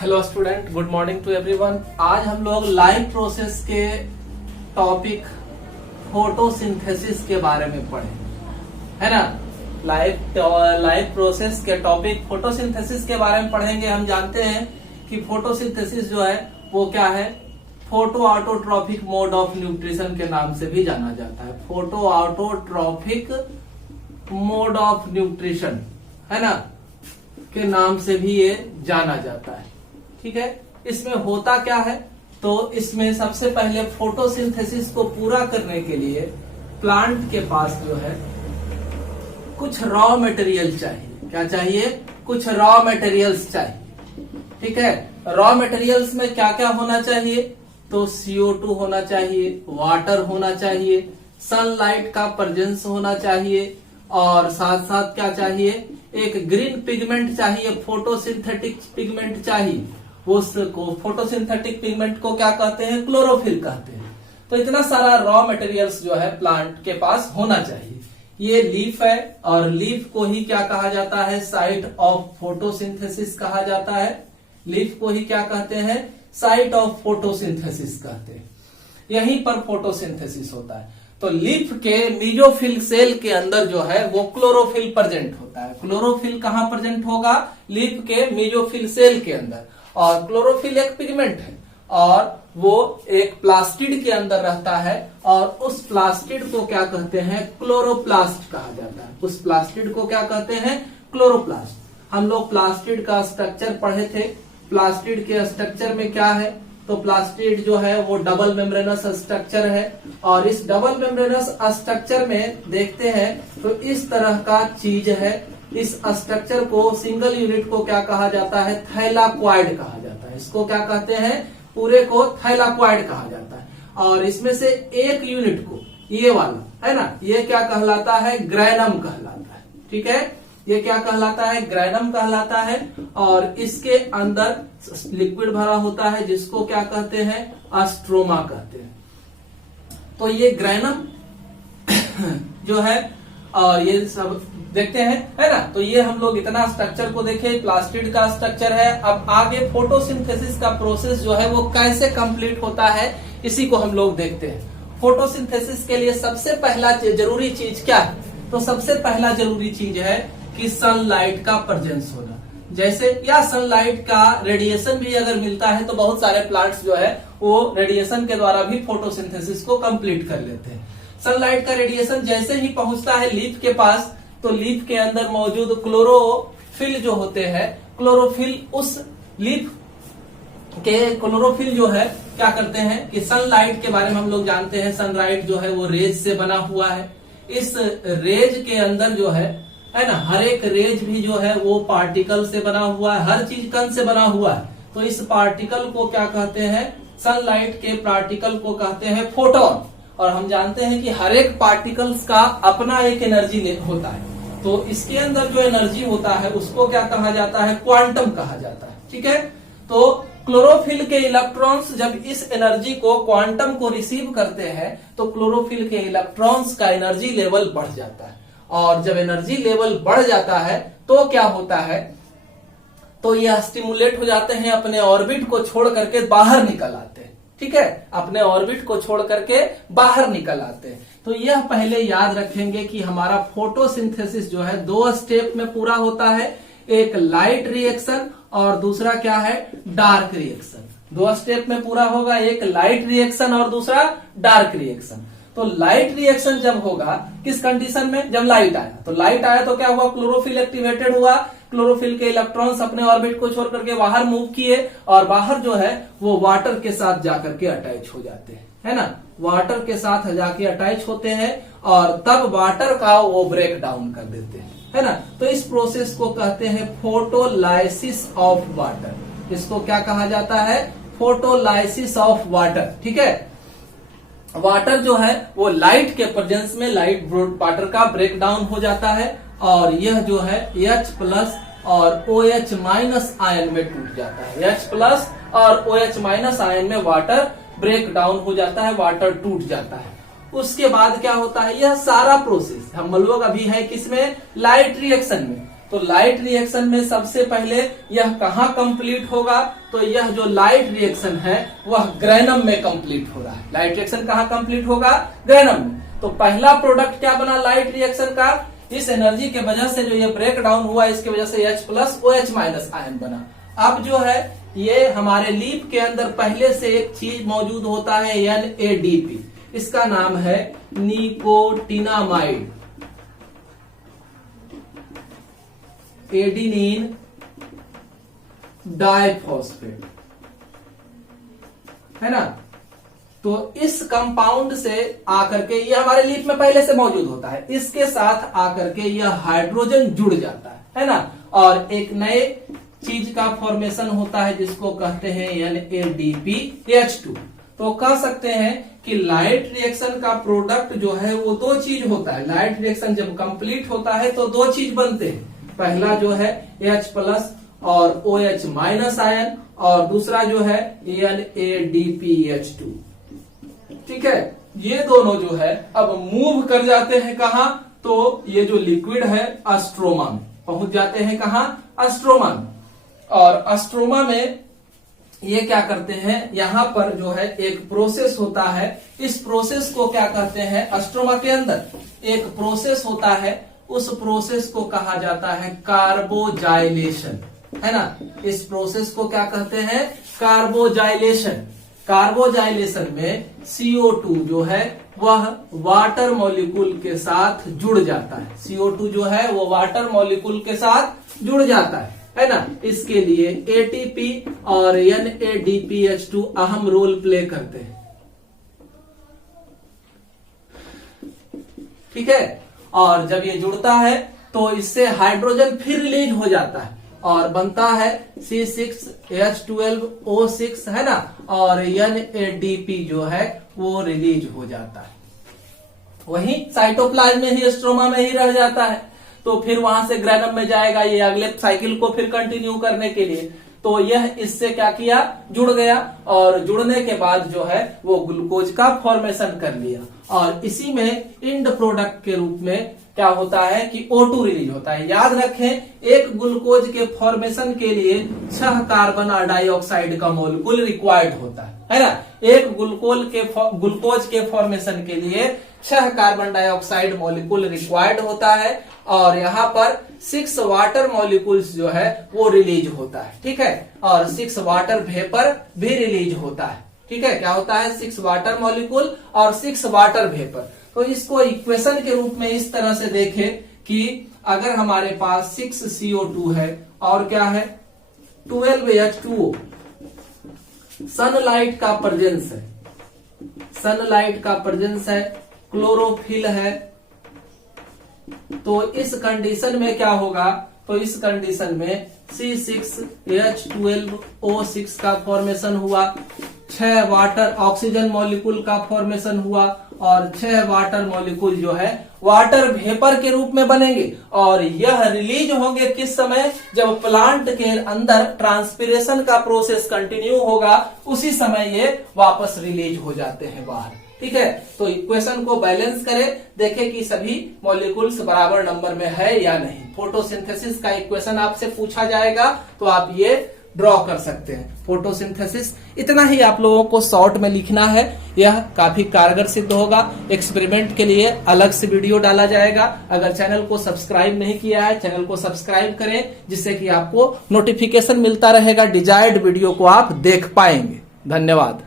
Hello student, good morning to everyone. आज हम लोग लाइव प्रोसेस के टॉपिक फोटोसिंथेसिस के बारे में पढ़े, है ना। लाइव प्रोसेस के टॉपिक फोटोसिंथेसिस के बारे में पढ़ेंगे। हम जानते हैं कि फोटोसिंथेसिस जो है वो क्या है, photo autotrophic mode of nutrition के नाम से भी जाना जाता है। Photo autotrophic mode of nutrition, है ना, के नाम से भी ये जाना जाता है। ठीक है, इसमें होता क्या है, तो इसमें सबसे पहले फोटोसिंथेसिस को पूरा करने के लिए प्लांट के पास जो है कुछ रॉ मटेरियल चाहिए। क्या चाहिए? कुछ रॉ मटेरियल्स चाहिए। ठीक है, रॉ मटेरियल्स में क्या क्या होना चाहिए? तो CO2 होना चाहिए, वाटर होना चाहिए, सनलाइट का प्रेजेंस होना चाहिए, और साथ साथ क्या चाहिए, एक ग्रीन पिगमेंट चाहिए, फोटोसिंथेटिक पिगमेंट चाहिए। उसको फोटोसिंथेटिक पिगमेंट को क्या कहते हैं? क्लोरोफिल कहते हैं। तो इतना सारा रॉ मटेरियल्स जो है प्लांट के पास होना चाहिए। ये लीफ है, और लीफ को ही क्या कहा जाता है? साइट ऑफ फोटोसिंथेसिस कहा जाता है। लीफ को ही क्या कहते हैं? साइट ऑफ फोटोसिंथेसिस कहते हैं। यहीं पर फोटोसिंथेसिस होता है। तो लीफ के मीजोफिल सेल के अंदर जो है वो क्लोरोफिल प्रेजेंट होता है। क्लोरोफिल कहाँ प्रेजेंट होगा? लीफ के मीजोफिल सेल के अंदर। और क्लोरोफिल एक पिगमेंट है, और वो एक प्लास्टिड के अंदर रहता है, और उस प्लास्टिड को क्या कहते हैं? क्लोरोप्लास्ट कहा जाता है। उस प्लास्टिड को क्या कहते हैं? क्लोरोप्लास्ट। हम लोग प्लास्टिड का स्ट्रक्चर पढ़े थे। प्लास्टिड के स्ट्रक्चर में क्या है? तो प्लास्टिड जो है वो डबल मेम्ब्रेनस स्ट्रक्चर है, और इस डबल मेम्ब्रेनस स्ट्रक्चर में देखते हैं तो इस तरह का चीज है। इस स्ट्रक्चर को, सिंगल यूनिट को क्या कहा जाता है? थैलाक्वाइड कहा जाता है। इसको क्या कहते हैं? पूरे को थैलाक्वाइड कहा जाता है। और इसमें से एक यूनिट को, ये वाला है ना, ये क्या कहलाता है? ग्रैनम कहलाता है। ठीक है, ये क्या कहलाता है? ग्रैनम कहलाता है। और इसके अंदर लिक्विड भरा होता है, जिसको क्या कहते हैं? अस्ट्रोमा कहते हैं। तो ये ग्रैनम जो है, और ये सब देखते हैं, है ना। तो ये हम लोग इतना स्ट्रक्चर को देखे, प्लास्टिड का स्ट्रक्चर है। अब आगे फोटोसिंथेसिस का प्रोसेस जो है वो कैसे कंप्लीट होता है, इसी को हम लोग देखते हैं। फोटोसिंथेसिस के लिए सबसे पहला जरूरी चीज क्या है? तो सबसे पहला जरूरी चीज है कि सनलाइट का प्रेजेंस होना। जैसे या सनलाइट का रेडिएशन भी अगर मिलता है तो बहुत सारे प्लांट्स जो है वो रेडिएशन के द्वारा भी फोटोसिंथेसिस को कंप्लीट कर लेते हैं। सनलाइट का रेडिएशन जैसे ही पहुंचता है लीफ के पास, तो लीफ के अंदर मौजूद क्लोरोफिल जो होते हैं, क्लोरोफिल उस लीफ के क्लोरोफिल जो है क्या करते हैं कि सनलाइट के बारे में हम लोग जानते हैं, सनलाइट जो है वो रेज से बना हुआ है। इस रेज के अंदर जो है ना, हर एक रेज भी जो है वो पार्टिकल से बना हुआ है, हर चीज कण से बना हुआ है। तो इस पार्टिकल को क्या कहते हैं? सनलाइट के पार्टिकल को कहते हैं फोटोन। और हम जानते हैं कि हर एक पार्टिकल्स का अपना एक एनर्जी होता है। तो इसके अंदर जो एनर्जी होता है उसको क्या कहा जाता है? क्वांटम कहा जाता है। ठीक है, तो क्लोरोफिल के इलेक्ट्रॉन्स जब इस एनर्जी को, क्वांटम को रिसीव करते हैं, तो क्लोरोफिल के इलेक्ट्रॉन्स का एनर्जी लेवल बढ़ जाता है। और जब एनर्जी लेवल बढ़ जाता है तो क्या होता है? तो यह स्टिमुलेट हो जाते हैं, अपने ऑर्बिट को छोड़ करके बाहर निकल आते हैं। ठीक है, अपने ऑर्बिट को छोड़ करके बाहर निकल आते हैं। तो यह पहले याद रखेंगे कि हमारा फोटोसिंथेसिस जो है दो स्टेप में पूरा होता है। एक लाइट रिएक्शन और दूसरा क्या है? Dark reaction. दो स्टेप में पूरा होगा, एक लाइट रिएक्शन और दूसरा डार्क रिएक्शन। तो लाइट रिएक्शन जब होगा किस कंडीशन में? जब लाइट आया। तो लाइट आया तो क्या हुआ? क्लोरोफिल एक्टिवेटेड हुआ। क्लोरोफिल के इलेक्ट्रॉन्स अपने ऑर्बिट को छोड़ करके बाहर मूव किए, और बाहर जो है वो वाटर के साथ जाकर के अटैच हो जाते हैं, है ना। वाटर के साथ जाके अटैच होते हैं, और तब वाटर का वो ब्रेक डाउन कर देते हैं, है ना। तो इस प्रोसेस को कहते हैं फोटोलाइसिस ऑफ वाटर। इसको क्या कहा जाता है? Photolysis of water. ठीक है, वाटर जो है वो लाइट के प्रेजेंस में लाइट वाटर का ब्रेक डाउन हो जाता है, और यह जो है H+ और OH- आयन में टूट जाता है। H+ और OH- आयन में वाटर ब्रेक डाउन हो जाता है, वाटर टूट जाता है। उसके बाद क्या होता है? यह सारा प्रोसेस हम लोग अभी है किसमें? लाइट रिएक्शन में। तो लाइट रिएक्शन में सबसे पहले यह कहाँ कंप्लीट होगा, तो यह जो लाइट रिएक्शन है वह ग्रेनम में कंप्लीट हो रहा है। लाइट रिएक्शन कहाँ कंप्लीट होगा, ग्रेनम में। तो पहला प्रोडक्ट क्या बना लाइट रिएक्शन का, इस एनर्जी के वजह से जो ये ब्रेक डाउन हुआ इसके वजह से H+OH- आयन बना। अब जो है ये हमारे लीप के अंदर पहले से एक चीज मौजूद होता है NADP, इसका नाम है निकोटिनामाइड, एडिनिन डाइफॉस्फेट, है ना। तो इस कंपाउंड से आकर के यह हमारे लीफ में पहले से मौजूद होता है, इसके साथ आकर के यह हाइड्रोजन जुड़ जाता है ना, और एक नए चीज का फॉर्मेशन होता है जिसको कहते हैं NADPH2। तो कह सकते हैं कि लाइट रिएक्शन का प्रोडक्ट जो है वो दो चीज होता है। लाइट रिएक्शन जब कंप्लीट होता है तो दो चीज बनते हैं, पहला जो है H+ और OH- आयन, और दूसरा जो है NADPH2। ठीक है, ये दोनों जो है अब मूव कर जाते हैं कहा, तो ये जो लिक्विड है अस्ट्रोमा में पहुंच जाते हैं, कहा अस्ट्रोमा में। और अस्ट्रोमा में ये क्या करते हैं, यहां पर जो है एक प्रोसेस होता है, इस प्रोसेस को क्या कहते हैं, अस्ट्रोमा के अंदर एक प्रोसेस होता है, उस प्रोसेस को कहा जाता है कार्बोजाइलेशन, है ना। इस प्रोसेस को क्या कहते हैं, कार्बोजाइलेशन। कार्बोजाइलेशन में CO2 जो है वह वाटर मॉलिक्यूल के साथ जुड़ जाता है, CO2 जो है वो वाटर मॉलिक्यूल के साथ जुड़ जाता है ना। इसके लिए ATP और NADPH2 अहम रोल प्ले करते हैं। ठीक है, और जब ये जुड़ता है तो इससे हाइड्रोजन फिर रिलीज हो जाता है और बनता है C6H12O6, है ना, और NADP जो है वो रिलीज हो जाता है, वही साइटोप्लाज्म में ही, स्ट्रोमा में ही रह जाता है। तो फिर वहां से ग्रेनम में जाएगा ये अगले साइकिल को फिर कंटिन्यू करने के लिए। तो यह इससे क्या किया, जुड़ गया, और जुड़ने के बाद जो है वो ग्लूकोज का फॉर्मेशन कर लिया, और इसी में इंड प्रोडक्ट के रूप में क्या होता है कि O2 रिलीज होता है। याद रखें, एक ग्लूकोज के फॉर्मेशन के लिए 6 कार्बन डाइऑक्साइड का मॉलिक्यूल रिक्वायर्ड होता है ना। एक ग्लूकोज के फॉर्मेशन के लिए 6 कार्बन डाइऑक्साइड मॉलिक्यूल रिक्वायर्ड होता है, और यहाँ पर 6 वाटर मॉलिक्यूल्स जो है वो रिलीज होता है। ठीक है, और 6 वाटर वेपर भी रिलीज होता है। ठीक है, क्या होता है, 6 वाटर मॉलिक्यूल और 6 वाटर वेपर। तो इसको इक्वेशन के रूप में इस तरह से देखें कि अगर हमारे पास 6 CO2 है और क्या है 12H2O, सनलाइट का प्रेजेंस है, सनलाइट का प्रेजेंस है, क्लोरोफिल है, तो इस कंडीशन में क्या होगा, तो इस कंडीशन में C6H12O6 का फॉर्मेशन हुआ, 6 वाटर ऑक्सीजन मॉलिक्यूल का फॉर्मेशन हुआ, और 6 वाटर मॉलिक्यूल जो है वाटर वेपर के रूप में बनेंगे, और यह रिलीज होंगे किस समय, जब प्लांट के अंदर ट्रांसपिरेशन का प्रोसेस कंटिन्यू होगा, उसी समय ये वापस रिलीज हो जाते हैं बाहर। ठीक है, तो इक्वेशन को बैलेंस करें, देखें कि सभी मॉलिक्यूल्स बराबर नंबर में है या नहीं। फोटोसिंथेसिस का इक्वेशन आपसे पूछा जाएगा तो आप ये ड्रॉ कर सकते हैं। फोटोसिंथेसिस इतना ही आप लोगों को शॉर्ट में लिखना है, यह काफी कारगर सिद्ध होगा। एक्सपेरिमेंट के लिए अलग से वीडियो डाला जाएगा। अगर चैनल को सब्सक्राइब नहीं किया है, चैनल को सब्सक्राइब करें, जिससे कि आपको नोटिफिकेशन मिलता रहेगा, डिजायर्ड वीडियो को आप देख पाएंगे। धन्यवाद।